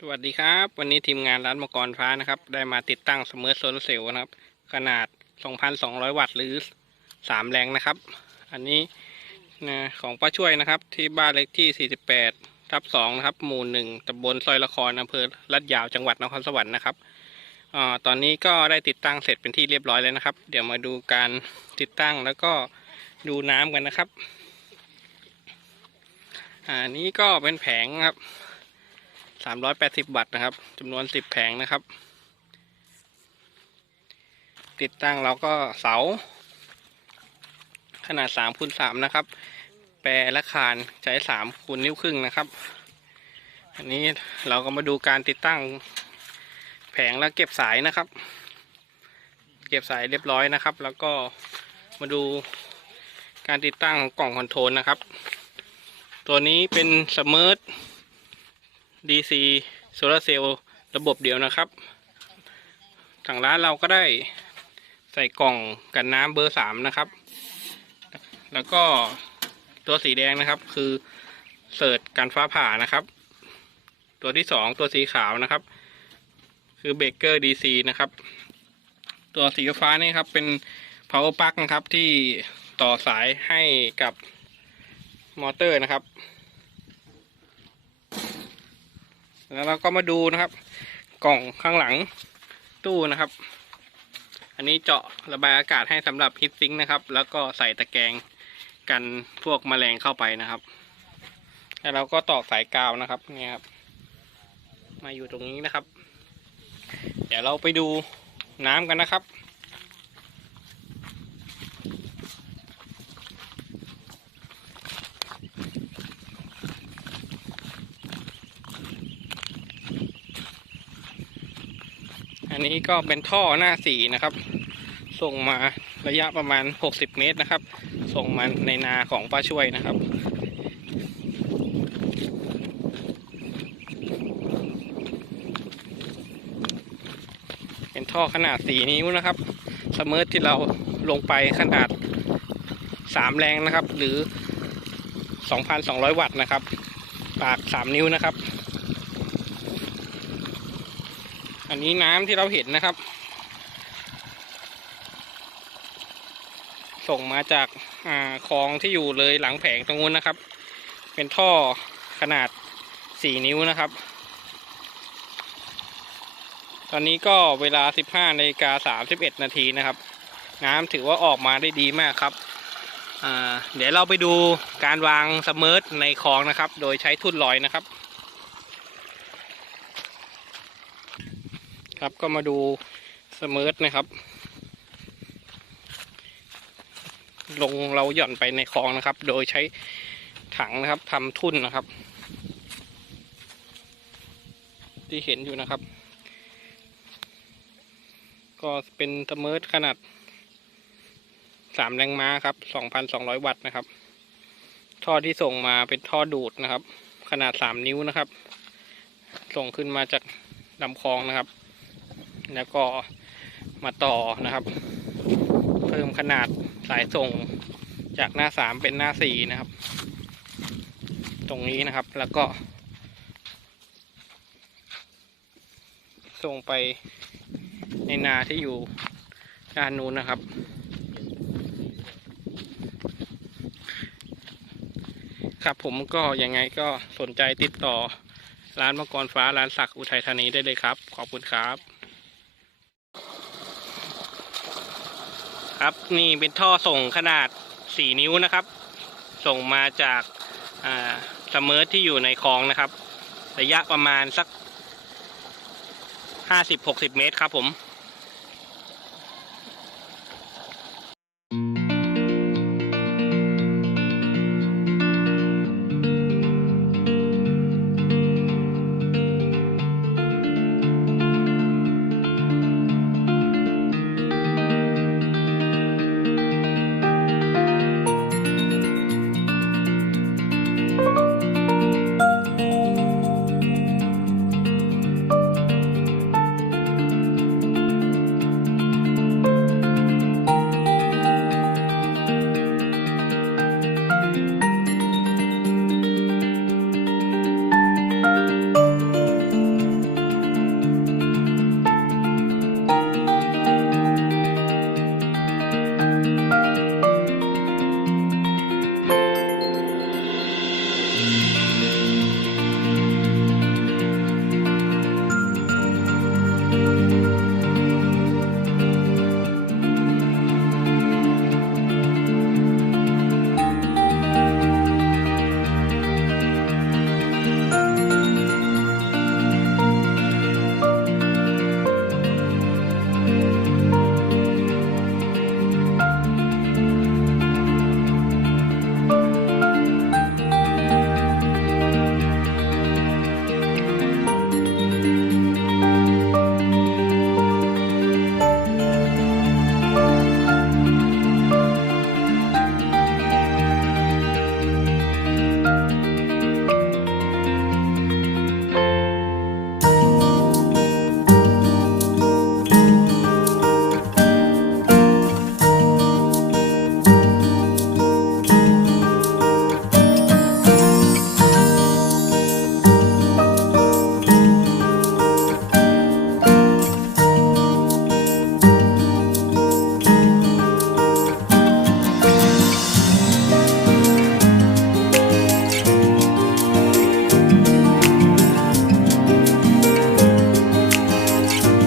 สวัสดีครับ วันนี้ทีมงานร้านมังกรฟ้านะครับ ได้มาติดตั้งเสมอโซลาเซลล์นะครับ ขนาด 2,200 วัตต์หรือ 3 แรงนะครับ อันนี้นะของป้าช่วยนะครับ ที่บ้านเลขที่ 48 ทับ 2 นะครับ หมู่ 1ตำบลซอยละครอำเภอลาดยาวจังหวัดนครสวรรค์นะครับอตอนนี้ก็ได้ติดตั้งเสร็จเป็นที่เรียบร้อยแล้วนะครับ เดี๋ยวมาดูการติดตั้งแล้วก็ดูน้ำกันนะครับอ่านี้ก็เป็นแผงครับ สามร้อยแปดสิบวัตต์นะครับจำนวนสิบแผงนะครับ ติดตั้งเราก็เสา ขนาดสามคูณสามนะครับ แปรและคานใช้สามคูณนิ้วครึ่งนะครับ อันนี้เราก็มาดูการติดตั้งแผงแล้วเก็บสายนะครับ เก็บสายเรียบร้อยนะครับ แล้วก็มาดูการติดตั้งของกล่องคอนโทรลนะครับ ตัวนี้เป็นสมาร์ท DC โซลาเซลล์ระบบเดียวนะครับทางร้านเราก็ได้ใส่กล่องกันน้ำเบอร์สามนะครับ แล้วก็ตัวสีแดงนะครับ คือเสิร์ตกันฟ้าผ่านะครับ ตัวที่สองตัวสีขาวนะครับ คือเบเกอร์ DC นะครับ ตัวสีฟ้านี่ครับเป็น power plug นะครับที่ต่อสายให้กับมอเตอร์นะครับ แล้วเราก็มาดูนะครับ กล่องข้างหลังตู้นะครับ อันนี้เจาะระบายอากาศให้สำหรับฮิตซิงค์นะครับ แล้วก็ใส่ตะแกรงกันพวกแมลงเข้าไปนะครับ แล้วเราก็ตอกสายกาวนะครับเนี่ยครับ มาอยู่ตรงนี้นะครับ เดี๋ยวเราไปดูน้ำกันนะครับ อันนี้ก็เป็นท่อหน้าสีนะครับ ส่งมาระยะประมาณ 60 เมตรนะครับ ส่งมาในนาของป้าช่วยนะครับเป็นท่อขนาด 4 นิ้วนะครับสมิร์ทที่เราลงไปขนาด 3 แรงนะครับ หรือ 2,200 วัตต์นะครับ ปาก 3 นิ้วนะครับ อันนี้น้ำที่เราเห็นนะครับ ส่งมาจากอาคลองที่อยู่เลยหลังแผงตรงนู้นนะครับ เป็นท่อขนาด4นิ้วนะครับ ตอนนี้ก็เวลา15นาฬิกา31นาทีนะครับ น้ำถือว่าออกมาได้ดีมากครับเดี๋ยวเราไปดูการวางสเมิร์ทในคลองนะครับ โดยใช้ทุ่นลอยนะครับ ครับก็มาดูสมิร์ทนะครับ ลงเราหย่อนไปในคลองนะครับ โดยใช้ถังนะครับทำทุ่นนะครับ ที่เห็นอยู่นะครับ ก็เป็นสมิร์ทขนาดสามแรงม้าครับสองพันสองร้อยวัตต์นะครับ ท่อที่ส่งมาเป็นท่อดูดนะครับ ขนาดสามนิ้วนะครับ ส่งขึ้นมาจากลำคลองนะครับ แล้วก็มาต่อนะครับ เพิ่มขนาดสายส่งจากหน้าสามเป็นหน้าสี่นะครับ ตรงนี้นะครับแล้วก็ ส่งไปในนาที่อยู่ด้านนู้นนะครับ ครับผมก็ยังไงก็สนใจติดต่อร้านมังกรฟ้าร้านศักดิ์อุทัยธานีได้เลยครับ ขอบคุณครับ ครับนี่เป็นท่อส่งขนาด 4 นิ้วนะครับ ส่งมาจากสเมิร์ทที่อยู่ในคลองนะครับ ระยะประมาณสัก 50-60 เมตรครับผม